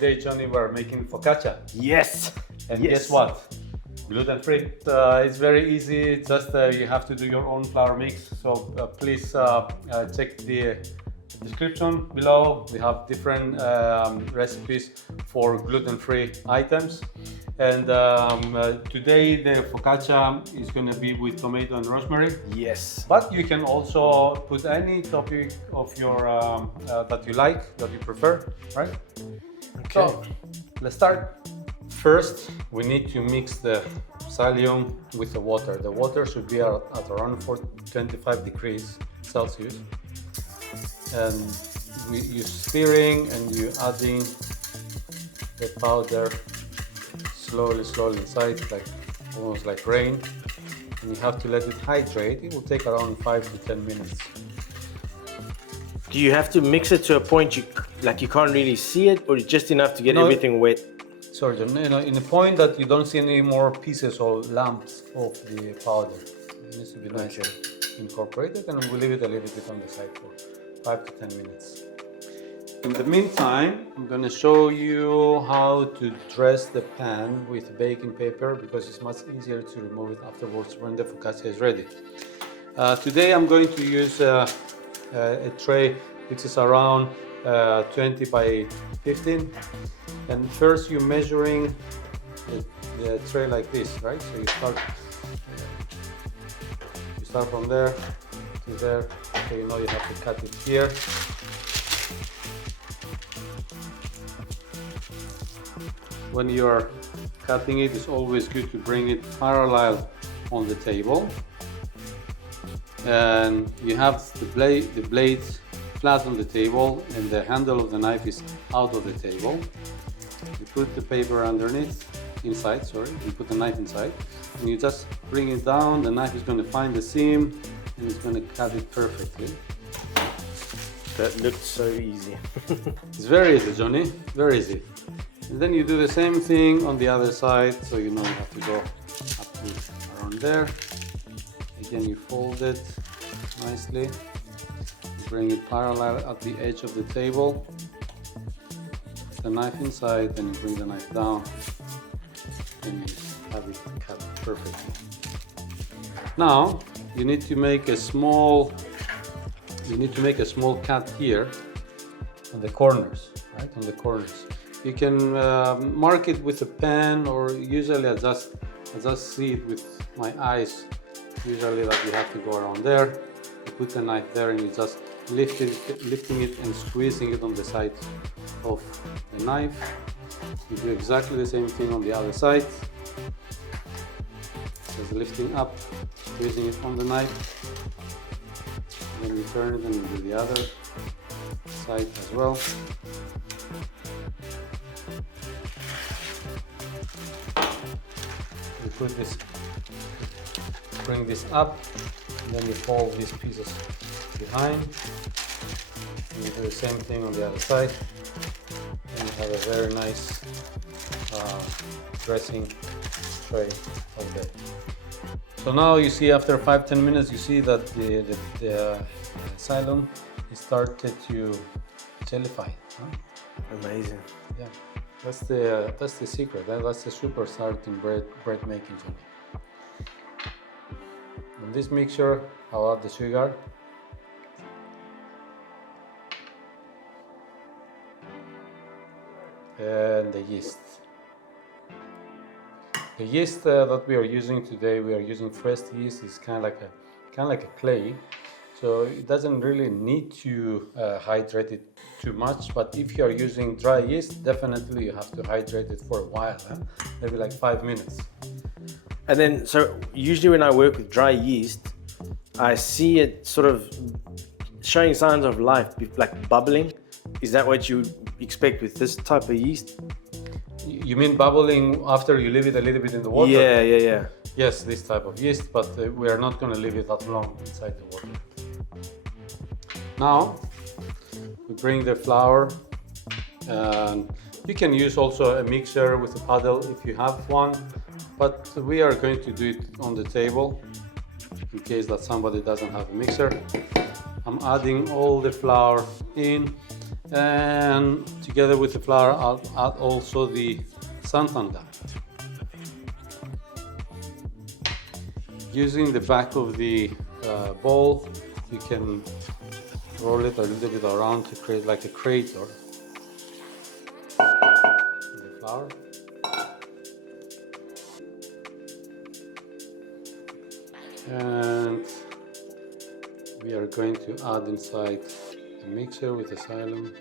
Today, Johnny, we're making focaccia. Yes! And yes. guess what? Gluten-free. It's very easy, just you have to do your own flour mix. So please check the description below. We have different recipes for gluten-free items. And today the focaccia is going to be with tomato and rosemary. Yes. But you can also put any topic of your that you like, that you prefer, right? Okay. So let's start. First, we need to mix the psyllium with the water. The water should be at around 25 degrees Celsius. And you stirring and you adding the powder slowly inside, like almost like rain. And you have to let it hydrate. It will take around 5 to 10 minutes. Do you have to mix it to a point you can't really see it, or just enough to get everything wet? Sorry, John, in the point that you don't see any more pieces or lumps of the powder. It needs to be nicely incorporated, and we'll leave it a little bit on the side for 5 to 10 minutes. In the meantime, I'm going to show you how to dress the pan with baking paper, because it's much easier to remove it afterwards when the focaccia is ready. Today I'm going to use a tray which is around 20 by 15. And first you're measuring the tray like this, right? So you start from there to there, so you know you have to cut it here. When you are cutting it, it's always good to bring it parallel on the table. And you have the blade flat on the table, and the handle of the knife is out of the table. You put the paper underneath, inside, sorry, you put the knife inside, and you just bring it down. The knife is going to find the seam, and it's going to cut it perfectly. That looks so easy. It's very easy, Johnny, very easy. And then you do the same thing on the other side, so you know you have to go up to around there. Again, you fold it nicely, you bring it parallel at the edge of the table, put the knife inside, then you bring the knife down, and you have it cut perfectly. Now you need to make a small cut here on the corners, right? On the corners. You can mark it with a pen, or usually I just see it with my eyes. Usually that you have to go around there, you put the knife there, and you just lifting it and squeezing it on the side of the knife. You do exactly the same thing on the other side. Just lifting up, squeezing it on the knife. Then you turn it and you do the other side as well. You put this, bring this up, and then you fold these pieces behind. And you do the same thing on the other side, and you have a very nice dressing tray of that. So now you see, after 5-10 minutes, you see that the psyllium is started to jellify. Huh? Amazing. Yeah, that's the secret. That's the superstar in bread making, Johnny. In this mixture, I'll add the sugar. And the yeast. The yeast that we are using today, we are using fresh yeast. It's kind of like a clay, so it doesn't really need to hydrate it too much. But if you are using dry yeast, definitely you have to hydrate it for a while, maybe like 5 minutes. And then, so usually when I work with dry yeast, I see it sort of showing signs of life, like bubbling. Is that what you expect with this type of yeast? You mean bubbling after you leave it a little bit in the water? Yeah. Yes, this type of yeast, but we are not going to leave it that long inside the water. Now, we bring the flour, and you can use also a mixer with a paddle if you have one, but we are going to do it on the table in case that somebody doesn't have a mixer. I'm adding all the flour in, And together with the flour, I'll add also the xanthan dye. Using the back of the bowl, you can roll it a little bit around to create like a crater. The flour. And we are going to add inside the mixer with the psyllium,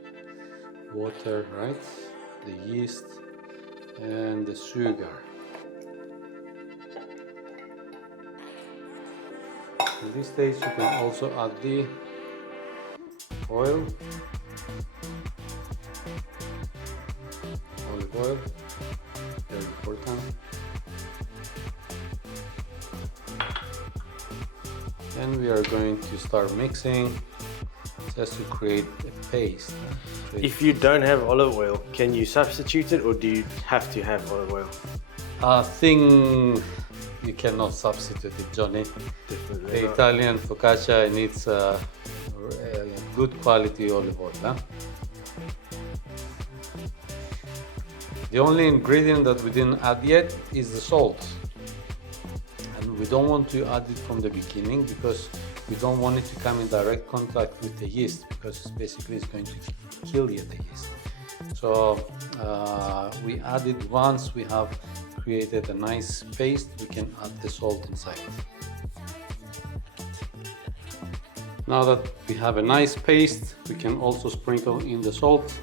water, right? The yeast and the sugar. At this stage you can also add the oil, olive oil, very important. And we are going to start mixing just to create a paste. If you don't have olive oil, can you substitute it, or do you have to have olive oil? I think you cannot substitute it, Johnny. Definitely The not. Italian focaccia needs good quality olive oil. Huh? The only ingredient that we didn't add yet is the salt. And we don't want to add it from the beginning because we don't want it to come in direct contact with the yeast, because basically it's going to kill the yeast. So we add it once we have created a nice paste. We can add the salt inside. Now that we have a nice paste, we can also sprinkle in the salt.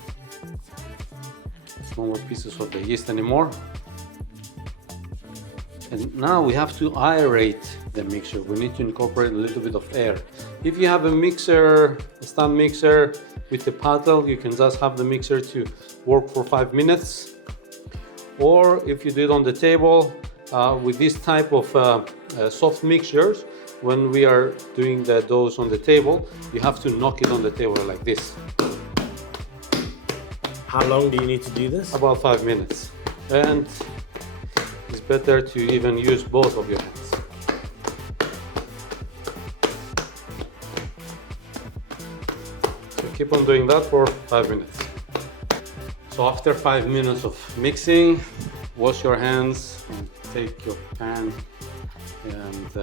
No more pieces of the yeast anymore. And now we have to aerate the mixture. We need to incorporate a little bit of air. If you have a mixer, a stand mixer with a paddle, you can just have the mixer to work for 5 minutes. Or if you do it on the table, with this type of soft mixtures, when we are doing the doughs on the table, you have to knock it on the table like this. How long do you need to do this? About 5 minutes. And it's better to even use both of your hands. So keep on doing that for 5 minutes. So after 5 minutes of mixing, wash your hands and take your pan and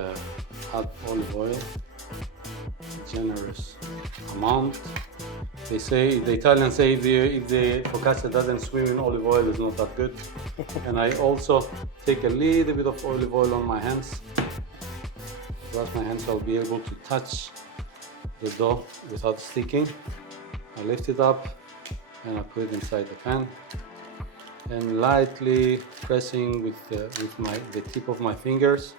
add olive oil, a generous amount. They say, the Italians say, if the focaccia doesn't swim in olive oil, it's not that good. And I also take a little bit of olive oil on my hands. Wash my hands, so I'll be able to touch the dough without sticking. I lift it up and I put it inside the pan. And lightly pressing with the tip of my fingers,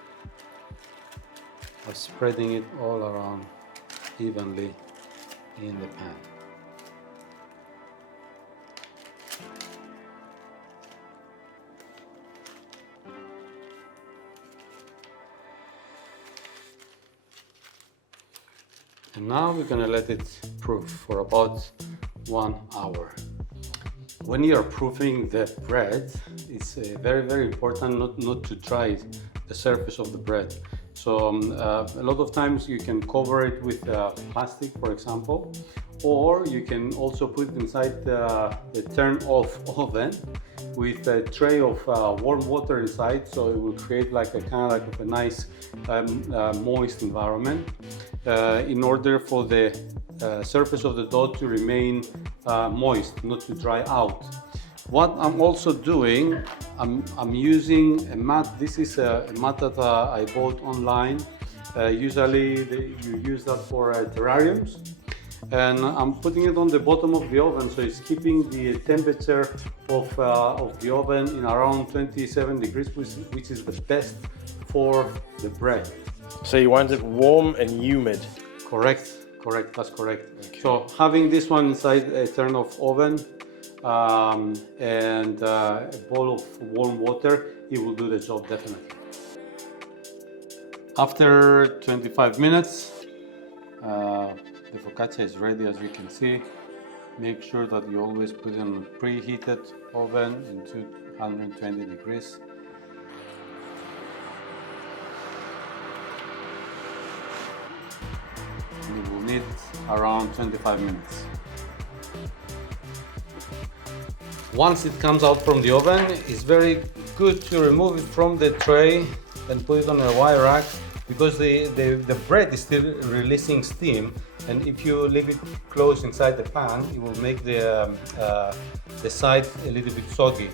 I'm spreading it all around evenly in the pan. And now we're gonna let it proof for about 1 hour. When you are proofing the bread, it's very, very important not to dry the surface of the bread. So a lot of times you can cover it with plastic, for example, or you can also put it inside the turn-off oven with a tray of warm water inside, so it will create like a kind of a nice moist environment in order for the surface of the dough to remain moist, not to dry out. What I'm also doing, I'm using a mat. This is a mat that I bought online. Usually you use that for terrariums. And I'm putting it on the bottom of the oven, so it's keeping the temperature of the oven in around 27 degrees, which is the best for the bread. So you want it warm and humid? Correct, that's correct. Okay. So having this one inside a turn-off oven and a bowl of warm water, it will do the job definitely. After 25 minutes, the focaccia is ready, as you can see. Make sure that you always put it in a preheated oven in 220 degrees. And it will need around 25 minutes. Once it comes out from the oven, it's very good to remove it from the tray and put it on a wire rack, because the bread is still releasing steam, and if you leave it close inside the pan, it will make the side a little bit soggy.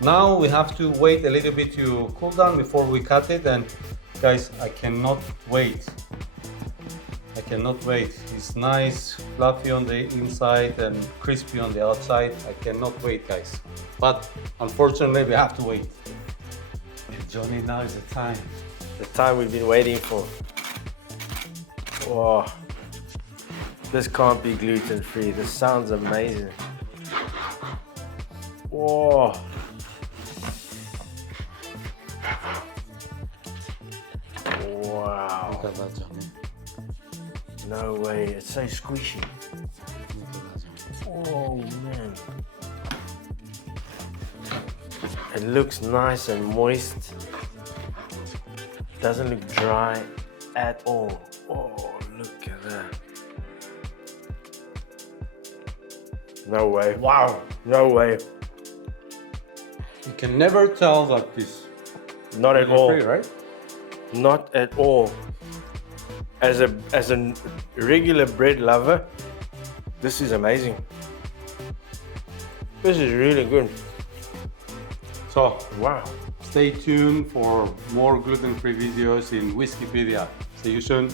Now we have to wait a little bit to cool down before we cut it, and guys, I cannot wait. I cannot wait. It's nice, fluffy on the inside and crispy on the outside. I cannot wait, guys. But unfortunately, we have to wait. Johnny, now is the time. The time we've been waiting for. Oh, this can't be gluten-free. This sounds amazing. Oh. Wow. Look at that, Johnny. No way, it's so squishy. Look at that, Johnny. Oh man. It looks nice and moist. Doesn't look dry at all. Oh, look at that. No way. Wow. No way. You can never tell that this Not at all. gluten-free, right? Not at all. As a regular bread lover, this is amazing. This is really good. So, Wow. stay tuned for more gluten-free videos in Whiskipedia. See you soon.